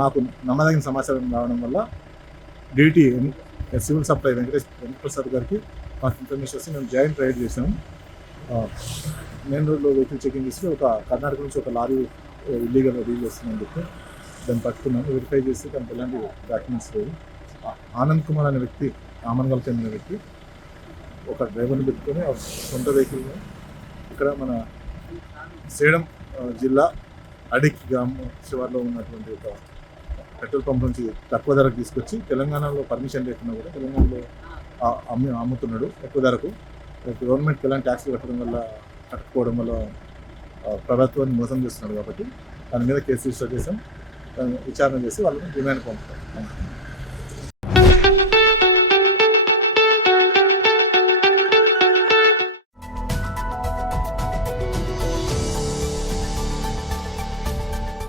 మాకు నమ్మదగిన సమాచారం రావడం వల్ల డిటి సివిల్ సప్లై వెంకటప్రసాద్ గారికి మాకు ఇన్ఫర్మేషన్ వస్తే మేము జాయింట్ రైడ్ చేసాము. మెయిన్ రోడ్లో వెహికల్ చెకింగ్ చేసి ఒక కర్ణాటక నుంచి ఒక లారీ ఇల్లీగల్గా డీల్ చేస్తుందని చెప్పి దాన్ని పట్టుకున్నాము. వెరిఫై చేసి దానికి ఎలాంటి డాక్యుమెంట్స్ లేవు. ఆనంద్ కుమార్ అనే వ్యక్తి, ఆమన్గల్ చెందిన వ్యక్తి, ఒక డ్రైవర్ని పెట్టుకొని సొంత వెహికల్ని ఇక్కడ మన సేడం జిల్లా అడిక్ గ్రామం శివార్లో ఉన్నటువంటి ఒక పెట్రోల్ పంప్ నుంచి తక్కువ ధరకు తీసుకొచ్చి తెలంగాణలో పర్మిషన్ లేకుండా కూడా తెలంగాణలో అమ్ముతున్నాడు ఎక్కువ ధరకు. గవర్నమెంట్కి ఎలాంటి ట్యాక్స్లు కట్టకపోవడం వల్ల ప్రభుత్వాన్ని మోసం చేస్తున్నాడు కాబట్టి దాని మీద కేసు రిజిస్టర్ చేసాం. విచారణ చేసి వాళ్ళని రిమాండ్ పంపుతాం.